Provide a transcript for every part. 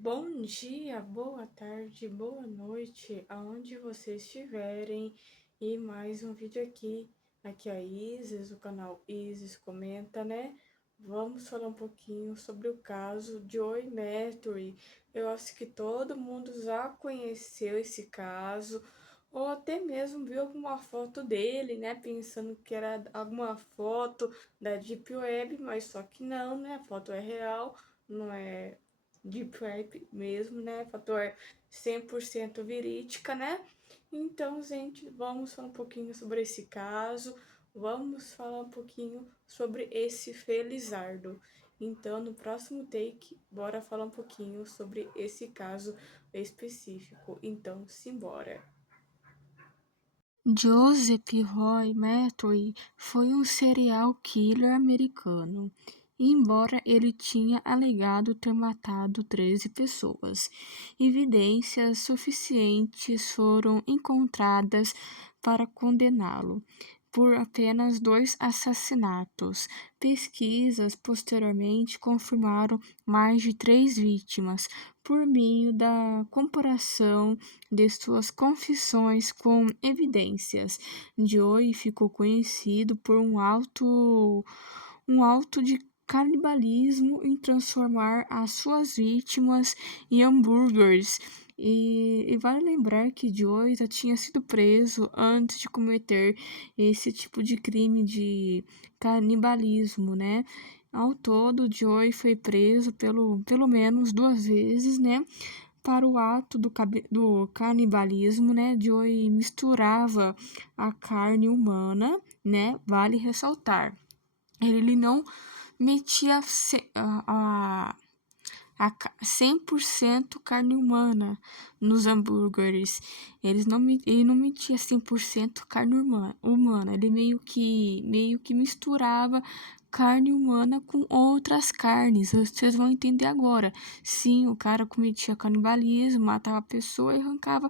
Bom dia, boa tarde, boa noite, aonde vocês estiverem. E mais um vídeo aqui. Aqui é a Isis, o canal Isis Comenta, né? Vamos falar um pouquinho sobre o caso de Joey Matthew. Eu acho que todo mundo já conheceu esse caso, ou até mesmo viu alguma foto dele, né? Pensando que era alguma foto da Deep Web, mas só que não, né? A foto é real, não é Deep Web mesmo, né? Fator 100% verídica, né? Então, gente, vamos falar um pouquinho sobre esse caso, vamos falar um pouquinho sobre esse Felizardo. Então, no próximo take, bora falar um pouquinho sobre esse caso específico. Então, simbora. Joseph Roy Matthew foi um serial killer americano. Embora ele tinha alegado ter matado 13 pessoas, evidências suficientes foram encontradas para condená-lo por apenas 2 assassinatos. Pesquisas posteriormente confirmaram mais de 3 vítimas por meio da comparação de suas confissões com evidências. Joey ficou conhecido por um alto de canibalismo em transformar as suas vítimas em hambúrgueres. E vale lembrar que Joey já tinha sido preso antes de cometer esse tipo de crime de canibalismo, né? Ao todo, Joey foi preso pelo menos 2 vezes, né? Para o ato do canibalismo, né? Joey misturava a carne humana, né? Vale ressaltar. Ele não metia 100% carne humana nos hambúrgueres. Ele não metia 100% carne humana. Ele meio que misturava carne humana com outras carnes. Vocês vão entender agora. Sim, o cara cometia canibalismo, matava a pessoa e arrancava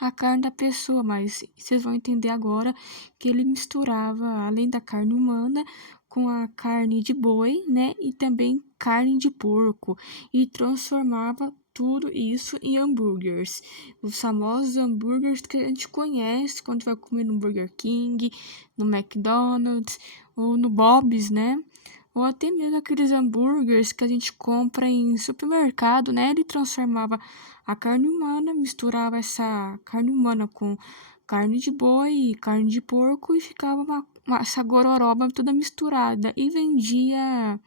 a carne da pessoa, mas vocês vão entender agora que ele misturava, além da carne humana, com a carne de boi, né, e também carne de porco, e transformava tudo isso em hambúrgueres. Os famosos hambúrgueres que a gente conhece quando vai comer no Burger King, no McDonald's ou no Bob's, né? Ou até mesmo aqueles hambúrgueres que a gente compra em supermercado, né? Ele transformava a carne humana, misturava essa carne humana com carne de boi e carne de porco e ficava essa gororoba toda misturada e vendia,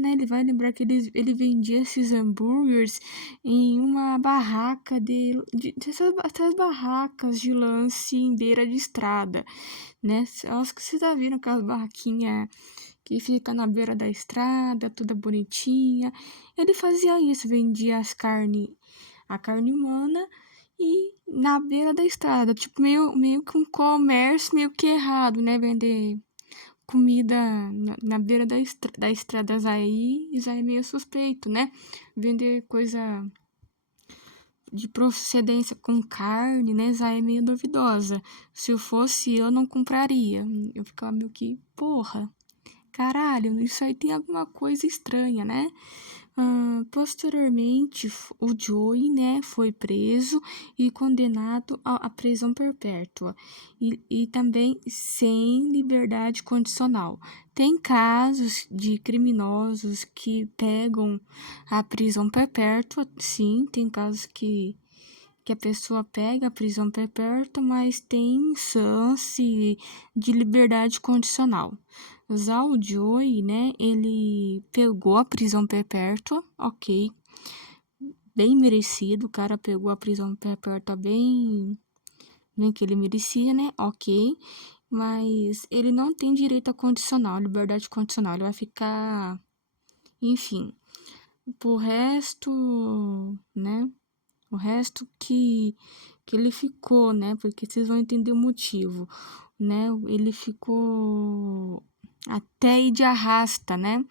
né? Ele vai lembrar que ele vendia esses hambúrgueres em uma barraca essas barracas de lance em beira de estrada, né? Acho que você tá vendo aquelas barraquinhas que fica na beira da estrada, toda bonitinha. Ele fazia isso, vendia a carne humana e na beira da estrada, tipo meio que um comércio meio que errado, né? Vender comida na beira da estrada já é meio suspeito, né? Vender coisa de procedência com carne, né? Já é meio duvidosa. Se eu fosse eu, não compraria. Eu ficava meio que, porra, caralho, isso aí tem alguma coisa estranha, né? Posteriormente, o Joey, né, foi preso e condenado à prisão perpétua e também sem liberdade condicional. Tem casos de criminosos que pegam a prisão perpétua, sim, tem casos que a pessoa pega a prisão perpétua, mas tem chance de liberdade condicional. Já o Joey, né, ele pegou a prisão perpétua, ok, bem merecido, o cara pegou a prisão perpétua bem que ele merecia, né, ok, mas ele não tem direito a condicional, liberdade condicional, ele vai ficar, enfim, pro resto, né, o resto que ele ficou, né? Porque vocês vão entender o motivo, né? Ele ficou até ir de arrasta, né?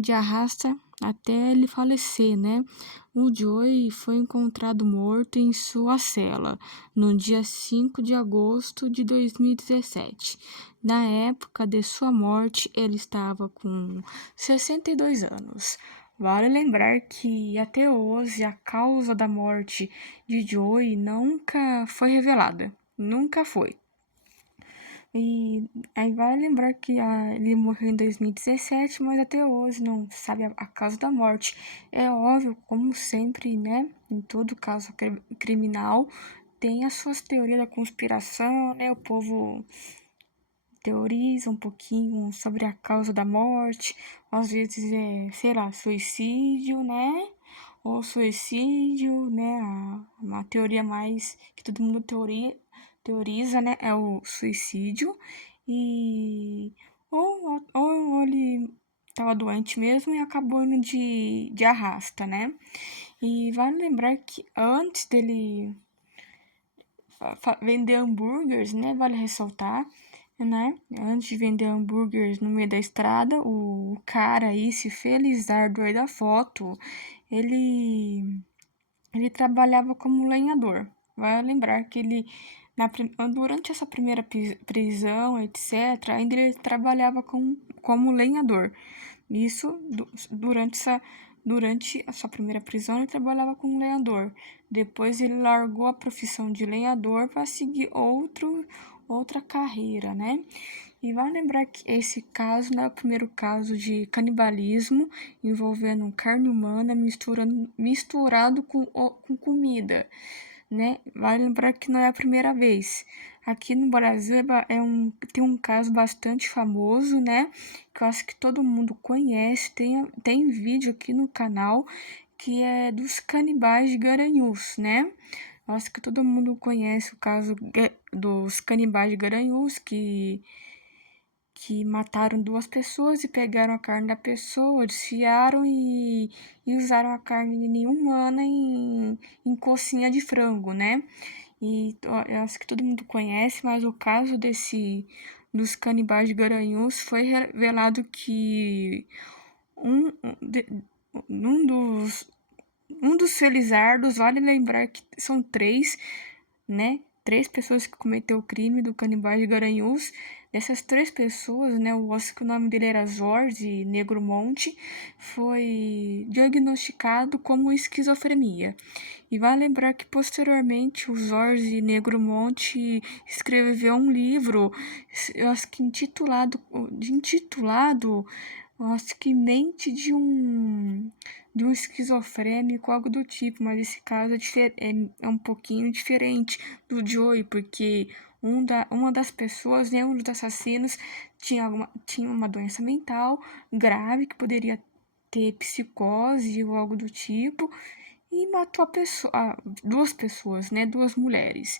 De arrasta até ele falecer, né? O Joey foi encontrado morto em sua cela no dia 5 de agosto de 2017. Na época de sua morte, ele estava com 62 anos. Vale lembrar que até hoje a causa da morte de Joey nunca foi revelada. Nunca foi. E aí vale lembrar que ele morreu em 2017, mas até hoje não sabe a causa da morte. É óbvio, como sempre, né? Em todo caso criminal, tem as suas teorias da conspiração, né? O povo teoriza um pouquinho sobre a causa da morte, às vezes sei lá, suicídio, né? Ou suicídio, né? Uma teoria mais que todo mundo teoriza, né? É o suicídio. E ou ele estava doente mesmo e acabou indo de arrasta, né? E vale lembrar que antes dele vender hambúrgueres, né? Vale ressaltar, né? Antes de vender hambúrgueres no meio da estrada, o cara aí, esse Felizardo aí da foto, ele trabalhava como lenhador. Vai lembrar que ele, durante essa primeira prisão, etc., ainda ele trabalhava como lenhador. Isso durante a sua primeira prisão, ele trabalhava como lenhador. Depois ele largou a profissão de lenhador para seguir outra carreira, né? E vai lembrar que esse caso não é o primeiro caso de canibalismo envolvendo carne humana misturado com comida, né? Vale lembrar que não é a primeira vez. Aqui no Brasil tem um caso bastante famoso, né? Que eu acho que todo mundo conhece. Tem vídeo aqui no canal que é dos canibais de Garanhuns, né? Eu acho que todo mundo conhece o caso dos canibais de Garanhuns que mataram 2 pessoas e pegaram a carne da pessoa, desfiaram e usaram a carne humana em cocinha de frango, né? E eu acho que todo mundo conhece, mas o caso dos canibais de Garanhuns foi revelado que um, de- um dos um dos felizardos, vale lembrar que são 3, né? 3 pessoas que cometeu o crime do canibais de Garanhuns. Dessas 3 pessoas, né? Eu acho que o nome dele era Jorge Negromonte, foi diagnosticado como esquizofrenia. E vale lembrar que posteriormente o Jorge Negromonte escreveu um livro, eu acho que intitulado, eu acho que Mente de um esquizofrênico, algo do tipo, mas esse caso é um pouquinho diferente do Joey, porque uma das pessoas, né, um dos assassinos, tinha uma doença mental grave que poderia ter psicose ou algo do tipo, e matou 2 pessoas, né, 2 mulheres,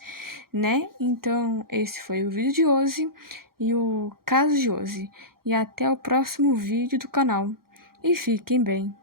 né? Então, esse foi o vídeo de hoje e o caso de hoje. E até o próximo vídeo do canal. E fiquem bem.